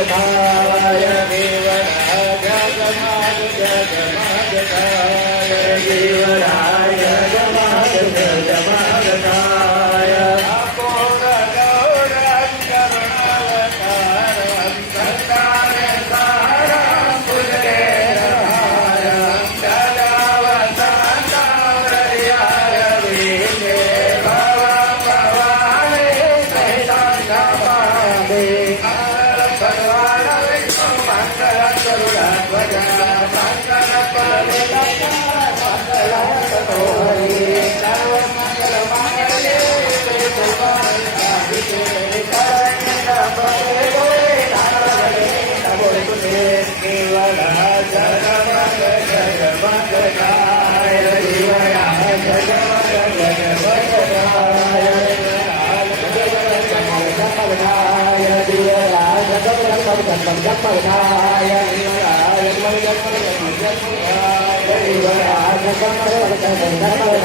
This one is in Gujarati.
જગમગતાય દેવરાય જગમગ જગમગતાય દેવરાય જગમગ જગમગતાય અપૂર્ણ ગૌરમ કરુણાવતારમ கண்மணி கண்மணியாய கண்மணி கண்மணி கண்மணி கண்மணியாய கண்மணி கண்மணி